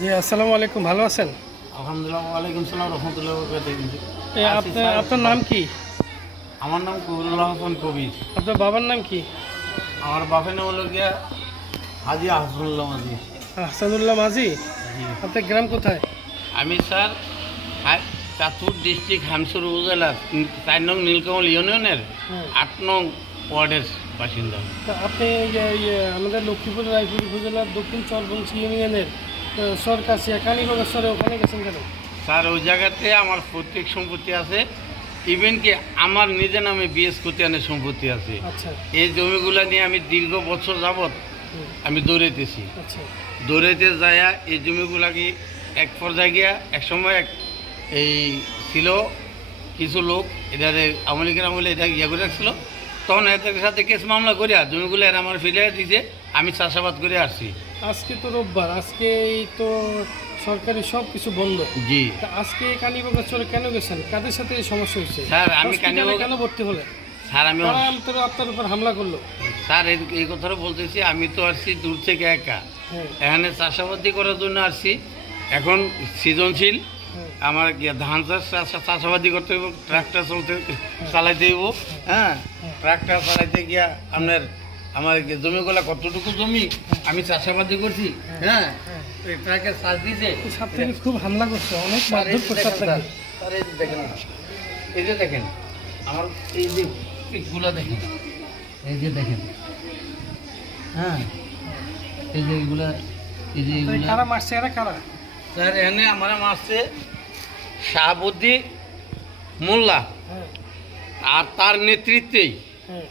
জি, আসসালামু আলাইকুম, ভালো আছেন? আলহামদুলিল্লাহ, ওয়ালাইকুম সালাম রহমতুল্লাহ আপনার নাম কি? আমার নাম কবিরুল্লাহ হাসান কবির। আপনার বাবার নাম কি? আমার বাপের নাম হলো গিয়া হাজি আহসানুল্লাহ মাঝি। হাসানুল্লাহ মাঝি। জি। আপনার গ্রাম কোথায়? আমি স্যার চাঁদপুর ডিস্ট্রিক্ট হামসুর উপজেলার 4 নং নীলকমল ইউনিয়নের হুম। 8 নং ওয়ার্ডের বাসিন্দা। তা আপনি আমাদের লক্ষ্মীপুর রায়পুর উপজেলার দক্ষিণ চরবংশী ইউনিয়নের সরকাশিয়া কালীবাগেশ্বরে ওখানে গেছেন কেন? স্যার ওই জায়গাতে আমার প্রত্যেক সম্পত্তি আছে, ইভেন কি আমার নিজের নামে বিএস খতিয়ানের সম্পত্তি আছে। আচ্ছা। এই জমিগুলা নিয়ে আমি দীর্ঘ বছর যাবৎ হুম। আমি দৌড়াইতেছি। আচ্ছা। দৌড়াইতে যায়া এই জমিগুলাকে এক পর্যায়ে গিয়া এক সময় এই ছিল কিছু লোক এটারে আওয়ামী লীগের আমলে এটা ইয়ে করে রাখছিল, তখন এদের সাথে কেস মামলা করিয়া জমিগুলো এরা আমার ফিরিয়ে দিয়েছে, আমি চাষাবাদ করে আসছি। আজকে তো রোববার, আজকে এই তো সরকারি সব কিছু বন্ধ। জি তা আজকে কালীবাগেশ্বরে কেন গেছেন? কাদের সাথে এই সমস্যা হয়েছে? স্যার, আমি হসপিটালে কেন ভর্তি হলেন? স্যার আমি কারা আপনার উপর হামলা করলো? স্যার এই কথাটা বলতেছি, আমি তো আসছি দূর থেকে একা, হ্যাঁ। এখানে চাষাবাদি করার জন্য আসছি। এখন সৃজনশীল হ্যাঁ। আমার ধান চাষাবাদি করতে হইব, ট্রাক্টর চালাইতে হইব। হ্যাঁ, ট্রাক্টর চালাইতে গিয়া আমার জমিগুলা কতটুকু জমি আমি চাষাবাদি করছি। হ্যাঁ, ট্রাকের চাষ দিয়েছে, সব থেকে খুব হামলা করছে, অনেক মারধর করছে আপনাকে। স্যার এই যে দেখেন, এই যে দেখেন আমার এই যে পিকগুলো দেখেন, এই যে দেখেন। হ্যাঁ, এই যে এগুলা, এই যে এগুলা কারা মারছে? এরা কারা? স্যার এখানে আমার মারছে শাহাবুদ্দি মোল্লা, হ্যাঁ। আর তার নেতৃত্বেই হ্যাঁ।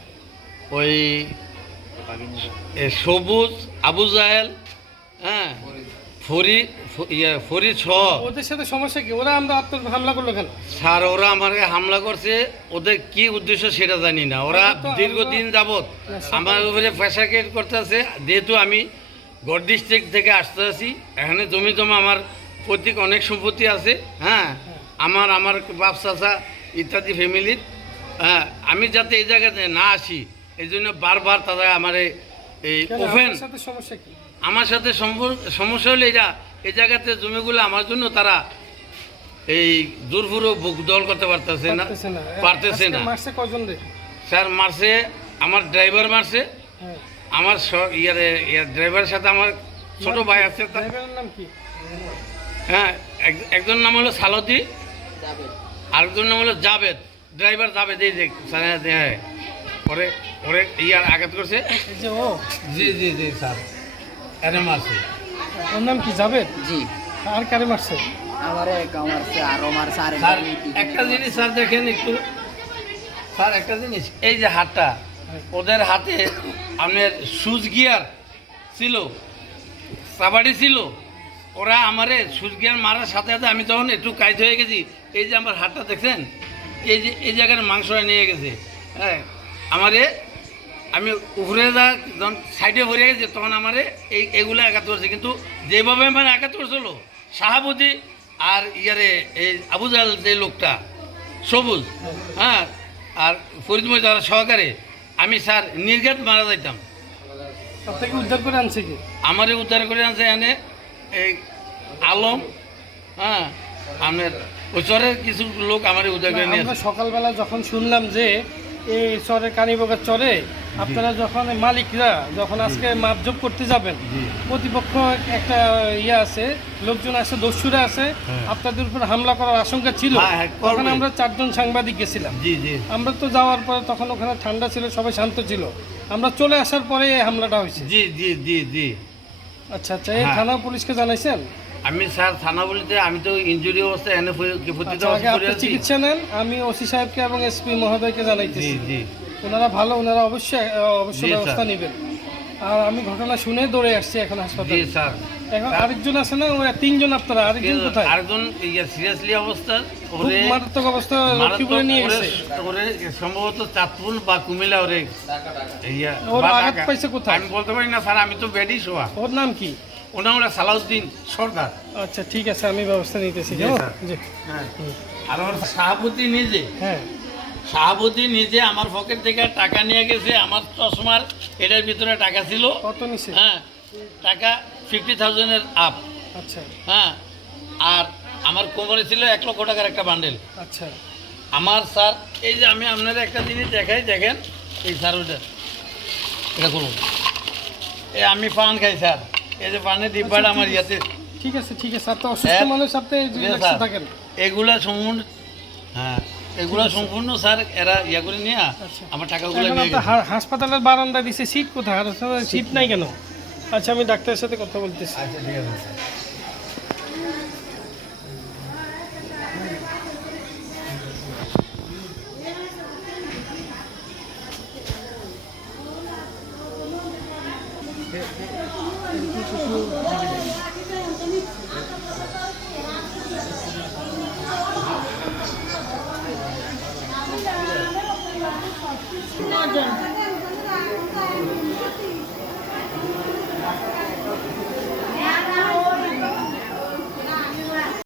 ওই সবুজ, আবু জাহেল, হ্যাঁ, ফরিদ সহ। ওদের সাথে সমস্যা কি? ওরা আপনার হামলা করলো কেন? স্যার ওরা আমাকে হামলা করছে, ওদের কি উদ্দেশ্য সেটা জানি না। ওরা দীর্ঘদিন যাবৎ আমার উপরে প্রেশার ক্রিয়েট করতেছে, যেহেতু আমি গড় ডিস্ট্রিক্ট থেকে আসতে আছি, এখানে জমি জমা আমার প্রত্যেক অনেক সম্পত্তি আছে। হ্যাঁ, আমার বাপ চাচা ইত্যাদি ফ্যামিলির। হ্যাঁ, আমি যাতে এই জায়গাতে না আসি এই জন্য বারবার তারা আমার এই ওপেন সমস্যা কি? আমার সাথে সমস্যা হলে এই জায়গাতে জমিগুলো আমার জন্য তারা এই জোরপুরও বুক দল করতে পারতেছে না। মারছে কজন রে? স্যার মারছে আমার ড্রাইভার মারছে, হ্যাঁ। আমার ড্রাইভারের সাথে আমার ছোট ভাই আছে। ড্রাইভারের নাম কি? হ্যাঁ, একজন নাম হলো সালতি, আরেকজন নাম হলো জাবেদ। ড্রাইভার জাবেদ, এই যে হ্যাঁ, পরে পরে আঘাত করছে। এই যে ও? জি জি জি স্যার, এনে মারছে। ওর নাম কি? জাবেদ? জি। আর কারে মারছে? আমারে কামারছে আর মারছে আর স্যার একটা জিনিস স্যার দেখেন একটু, স্যার একটা জিনিস, এই যে হাতটা, ওদের হাতে আপনার সুজ গিয়ার ছিল, কাবাডি ছিল। ওরা আমারে সুজ গিয়ার মারার সাথে সাথে আমি তখন একটু কাইট হয়ে গেছি। এই যে আমার হাতটা দেখছেন, এই জায়গার মাংসটা নিয়ে গেছে। হ্যাঁ, আমারে আমি উপরে যখন সাইডে ভরে গেছে তখন আমারে এগুলো আঘাত করছে, কিন্তু যেভাবে মানে আঘাত করছিল শাহাবুদ্দি আর এই আবু জাহেল যে লোকটা সবুজ, হ্যাঁ, আর ফরিদ মহিদার সহকারে আমি স্যার নির্ঘাত মারা যাইতাম। আপনাকে উদ্ধার করে আনছে কি? আমারে উদ্ধার করে আনছে এনে এই আলম, হ্যাঁ, আপনার ওই চরের কিছু লোক আমারে উদ্ধার করে নিয়ে আমরা সকালবেলা যখন শুনলাম যে এই চরের কালীবাগের চরে আপনারা যখন মালিকরা যখন আজকে মাপজোপ করতে যাবেন, প্রতিপক্ষ একটা আছে, লোকজন আছে, দস্যুরা আছে, আপনাদের উপর হামলা করার আশঙ্কা ছিল। তখন আমরা 4 জন সাংবাদিক গেছিলাম। জি জি, আমরা তো যাওয়ার পরে তখন ওখানে ঠান্ডা ছিল, সবাই শান্ত ছিল। আমরা চলে আসার পরে এই হামলাটা হয়েছে। জি জি জি জি। আচ্ছা আচ্ছা, এই থানা পুলিশকে জানাইছেন? আমি স্যার থানা বলতে আমি তো ইনজুরি অবস্থায় এনে আপনি চিকিৎসা নেন, আমি ওসি সাহেবকে এবং এসপি মহোদয়কে জানাইতেছি। জি, ওনারা ভালো, ওনারা অবশ্যই ব্যবস্থা নেবেন। আর আমি ঘটনা শুনে দৌড়ে আসছি এখন হাসপাতালে। জি স্যার। এখন আরেকজন আছে না, ওরা 3 জন, আপনারা আরেকজন কোথায়? আরেকজন সিরিয়াসলি অবস্থা, খুব মারাত্মক অবস্থা, লক্ষ্মীপুরে নিয়ে গেছে। ওরে সম্ভবত চাঁদপুর বা কুমিল্লা ওরে ওর আঘাত পাইছে কোথায় আমি বলতে পারি না স্যার, আমি তো বেডই শোয়া। ওর নাম কি? ওনার ওরা সালাউদ্দিন সরকার। আচ্ছা ঠিক আছে, আমি ব্যবস্থা নিতেছি। জি স্যার। হ্যাঁ, আর ওর শাহাবুদ্দি নিজে, হ্যাঁ, শাহাবুদ্দি নিজে আমার পকেট থেকে টাকা নিয়ে গেছে। আমার চশমার এটার ভিতরে টাকা ছিল। কত নিছে? হ্যাঁ, টাকা 50,000-এর আপ। আচ্ছা হ্যাঁ, আর আমার কোমরে ছিল 1 লক্ষ টাকার একটা বান্ডেল। আচ্ছা আমার স্যার, এই যে আমি আপনাদের একটা জিনিস দেখাই, দেখেন এই স্যার ওটা, এটা করুন, এই আমি পান খাই স্যার, এই যে পানের ডিব্বাটা আমার ইয়াতে, ঠিক আছে আপনি অসুস্থ মানুষ, আপনি রিল্যাক্সে থাকেন। এগুলা সম্পূর্ণ, হ্যাঁ এগুলা সম্পূর্ণ স্যার এরা ইয়া করে নিয়ে আচ্ছা। আমার টাকাগুলো এখন নিয়ে আপনার গেছে। হাসপাতালের বারান্দা দিছে, সিট কোথায়? হাসপাতালে সিট নাই কেন? আচ্ছা আমি ডাক্তারের সাথে কথা বলতেছি। আচ্ছা ঠিক আছে।